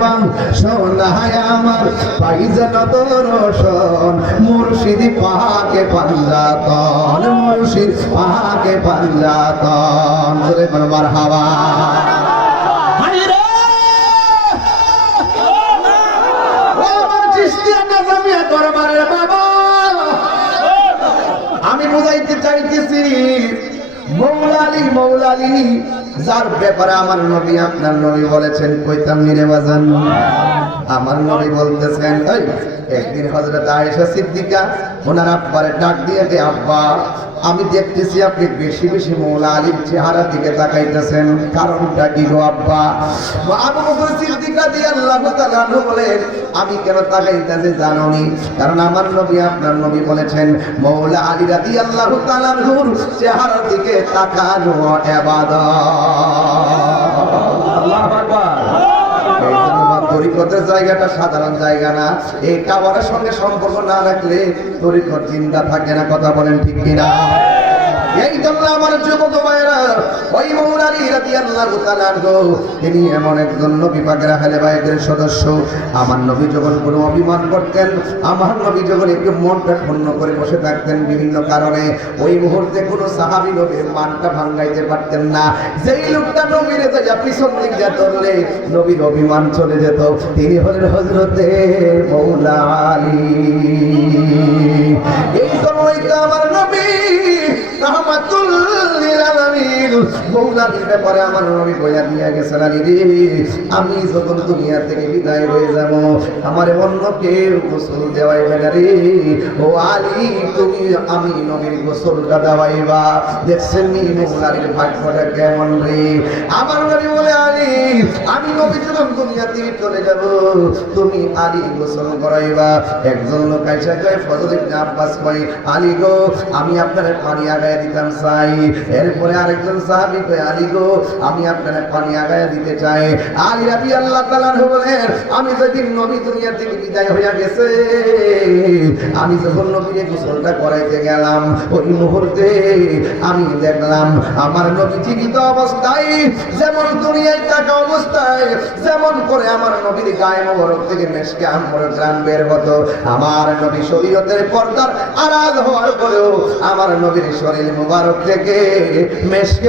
মেহরবান সোনায় আমার। পাই যেন দর্শন মুর্শিদ পাহাকে পাঞ্জাতন মুর্শিদ পাহাকে জোরে বলবার হাওয়া আমি বুঝাইতে চাইতেছি মৌলালি মৌলালি যার ব্যাপারে আমার নবী আপনার নবী বলেছেন কইতাম নিরে বাজান। আমার নবী বলতেছেন এই একদিন হযরত আয়েশা সিদ্দিকা ওনার আব্বারে ডাক দিয়ে কে আব্বা, আমি দেখতেছি আপনি বেশি বেশি মৌলা আলীর চেহারা দিকে তাকাইতেছেন। কারণটা কি গো আব্বা? আবু বকর সিদ্দিকা দিয়ে আল্লাহ তাআলা বলেন, আমি কেন তাকাইতেছি জানোনি? কারণ আমার নবী, আপনার নবী বলেছেন, মৌলা আলী রাদিয়াল্লাহু তাআলা নূর চেহারার দিকে তাকানো ইবাদত আল্লাহু আকবার এই জন্য আমার তরিকতের জায়গাটা সাধারণ জায়গা না। এই কাবারের সঙ্গে সম্পর্ক না রাখলে তরিকত জিন্দা থাকে না, কথা বলেন ঠিক কিনা? এই জন্য আমার যুবক ভাইয়েরা, ওই মৌলারি তাআলা আনহু, তিনি এমন একজন নবী পাকের আহলে বাইতের সদস্য। আমার নবী যখন কোনো অভিমান করতেন, আমার নবী যখন একটু মনটা ক্ষুণ্ণ করে বসে থাকতেন বিভিন্ন কারণে, ওই মুহূর্তে কোনো সাহাবী নবীর মানটা ভাঙাইতে পারতেন না। যেই লোকটা নবীর যা পিছন দিক যা ধরলে নবীর অভিমান চলে যেত। তিনি হলেন হজরতে মৌলা মৌলার ব্যাপারে আমার নবী বইয়া দিয়া গেছেন আলী রে, আমি যখন দুনিয়া থেকে বিদায় হয়ে যাব, আমার অন্য কেউ গোসল দেওয়াইবে না রে। ও আলী, তুমি, আমি নবীর গোসলটা দেওয়াইবা। দেখছেন নি মৌলারির ভাগ্যটা কেমন রে? আমার নবী বলে, আলী, আমি নবী যখন দুনিয়া থেকে চলে যাব, তুমি আলী গোসল করাইবা। একজন লোক আইসা কয়, ফজল ইবনে আব্বাস কয়, আলী গো, আমি আপনার পানি আগায় দিতাম চাই। এরপরে আরেকজন সাহাবী কয় আলী গো, আমি আপনার পানি আগায় দিতে চাই। আলী রাবি আল্লাহ তাআলা বলেন, আমি যেদিন নবী দুনিয়া থেকে বিদায় হইয়া গেছে, আমি যখন নবীকে গোসলটা করাইতে গেলাম, ওই মুহূর্তে আমি দেখলাম, আমার নবী জীবিত অবস্থায়, যেমন দুনিয়ায় থাকা অবস্থায়, যেমন করে আমার নবীর গায়ে মোবারক থেকে মেশকে আমর গ্রাম বের হতো। আমার নবী শরীয়তের পর্দার আড়াল হওয়ার পরেও আমার নবীর শরীর মোবারক থেকে মেশকে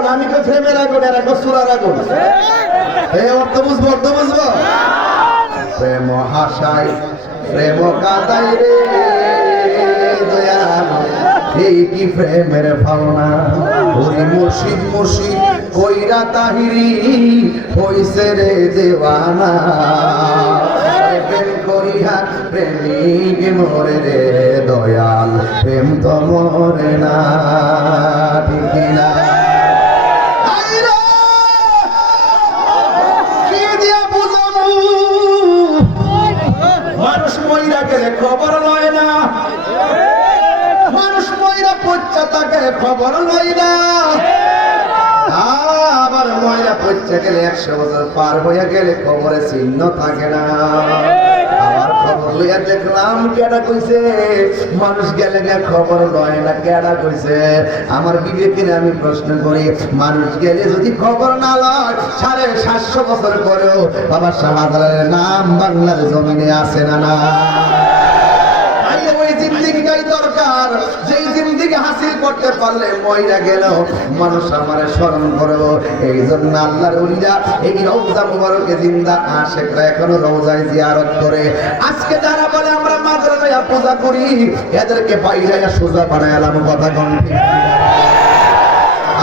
আমি তো ফ্রেমের আগুন এরা কো সোলার আগুন। এই অর্থ বুঝব অর্থ বুঝব? প্রেম হাসাই, প্রেম কাদাই রে, দয়াল। এই কি প্রেমের ভাবনা মুর্শিদ মুর্শিদ, কইরা তাহিরি হইছে রে দেওয়ানা। প্রেম করিয়া প্রেমিক মরে রে দয়াল, প্রেম তো মরে না ঠিক না। গেলে খবর লয় না। মানুষ মইরা পচ্চা তাকে খবর লয় না। আবার ময়রা পচ্চা গেলে একশো বছর পার হয়ে গেলে খবরে চিহ্ন থাকে না। আমার বিবেকের আমি প্রশ্ন করি, মানুষ গেলে যদি খবর না লয়, সাড়ে সাতশো বছর পরেও বাবা শাহজালালের নাম বাংলার জমিনে আছে না না? যেই হাসিল করতে পারলে ময়রা গেল। মানুষ আমারে স্মরণ এই জন্য আল্লাহর এই রওজা মুবারকে জিন্দা এখনও রওজায় জিয়ারত করে। আজকে যারা বলে, আমরা পূজা করি, এদেরকে বাইরে সোজা বানায় এলাম কথা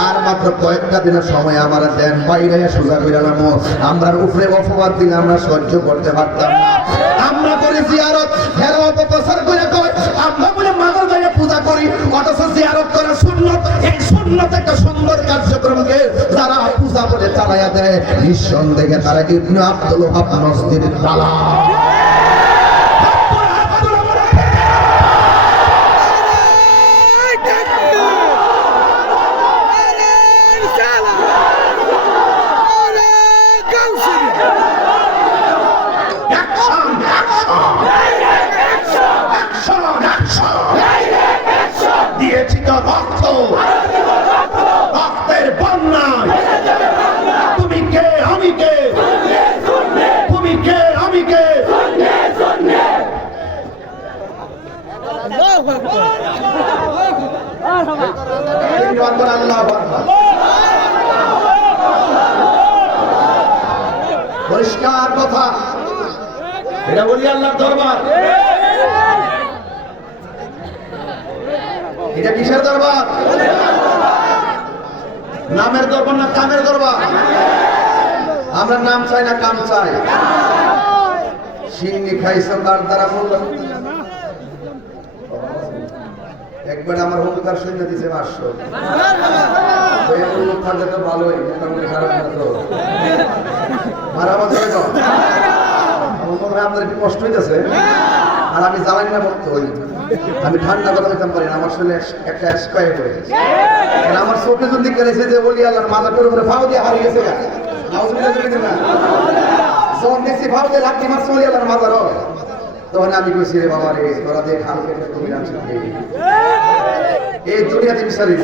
আর মাত্র কয়েকটা দিনের সময় আমার দেন, বাইরে সোজা নামো। আমরা উপরে অপবাদ দিলে আমরা সহ্য করতে পারতাম না। আমরা করে জিয়ারত। হেরা অপপ্রচার করে করি, অথচ জিয়ারত করা সুন্নত। এই সুন্নত একটা সুন্দর কার্যক্রমকে তারা পূজা বলে চালাইয়া দেয়। নিঃসন্দেহে তারা ইবনে আব্দুল হাব মসজিদ তালা তো রক্ত। রক্তের বন্যায়। তুমি কে, আমি কে? তুমি কে, আমি কে? পরিষ্কার কথা। এটা বলি আল্লাহর দরবার। এটা কিসের দরবার? নামের দরবার না কামের দরবার? আমরা নাম চাই না কাম চাই। সিন্নি খাইছো কার দ্বারা বললাম একবার আমার হুঙ্কার সৈন্য দিছে পাঁচশো। থাকলে তো ভালোই, মোটামুটি খারাপ না তো। মনে হয় আপনার একটু কষ্ট হইতেছে। আর আমি জ্বালাই না ভক্ত হই আমি ঠান্ডা কথা বলতাম পারি আমার শরীরে এক- একটা স্কোয়ার হয়ে গেছে। আমার চোখে যদি গেছে যে বলি আল্লাহর মাথাটার উপরে ফাও দিয়ে হারিয়ে গেছে গা। যখন দেখছি ফাও দিয়ে লাঠি মারছে বলি আল্লাহর মাথার তখন আমি কইছি রে বাবা রে তোরা দেখ হাল কেটে তুমি রাখছি এই দুনিয়াতে বিচারি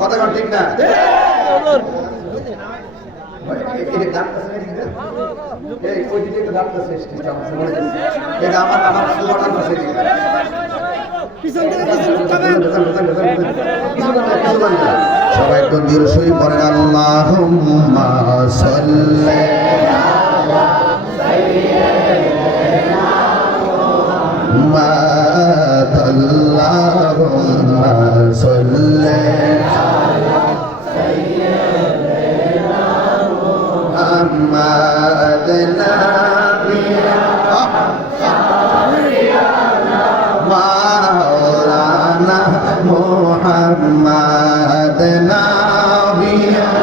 কথা ঠিক না? ডাক্তার এই ওই দিকে একটা সৃষ্টি। এটা আমার আমার ডাক্তার সবাই একটু দীর সই করেন আল্লাহুম্মা সাল্লি محمد نبينا مولانا محمد نبينا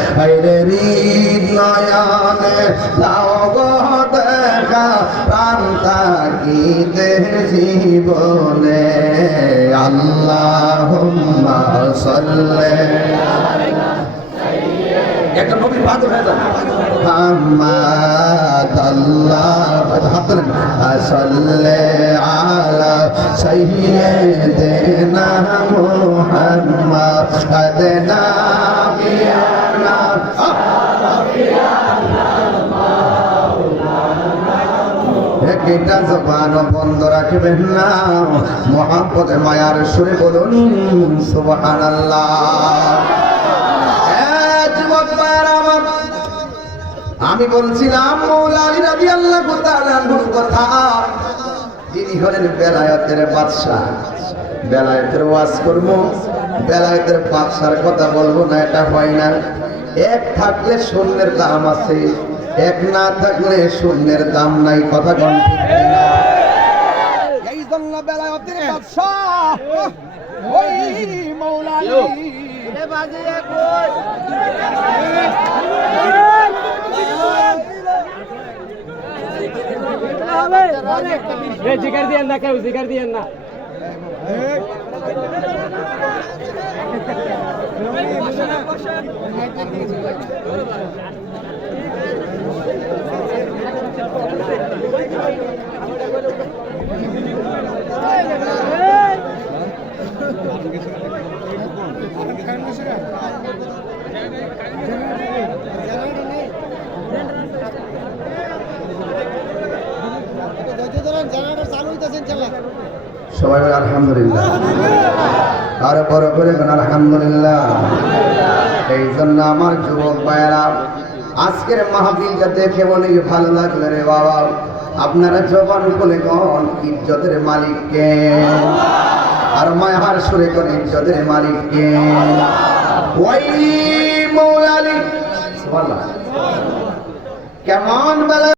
হৃদয়ে হরে হৃদয়নে লাও গো দেখা প্রান্তা গীতে জীবনে আল্লাহ সাল্লে একটা নবী পাগল হয়ে যাবে محمد الله حط صل على سيدنا محمد نبينا একটা জবান বন্ধ রাখবেন না। মহাপদে মায়ার সুরে বলুন আমার, আমি বলছিলাম মৌলানি রাবি আল্লাহ কথা। তিনি হলেন বেলায়তের বাদশাহ। বেলায়তের ওয়াজ করব বেলায়তের বাদশার কথা বলব না এটা হয় না। এক থাকলে শূন্যের দাম আছে এক না থাকলে শূন্যের দাম নাই কথা কন? এই জন্য বাদশাহ ওই দিয়েন না কেউ জিগার দিয়েন না জানাটা চালু হইতেছেন চালা সবাই আলহামদুলিল্লাহ। আর বড় করে আলহামদুলিল্লাহ। এই জন্য আমার যুবক ভাইয়েরা, আজকের মাহফিলটা দেখে অনেক ভালো লাগল রে বাবা। আপনারা জবান বলে গন ইজ্জতের মালিক কে? আর মায়ার সুরে কোন, ইজ্জতের মালিক কে? ওই মৌলালি কেমন বেলা?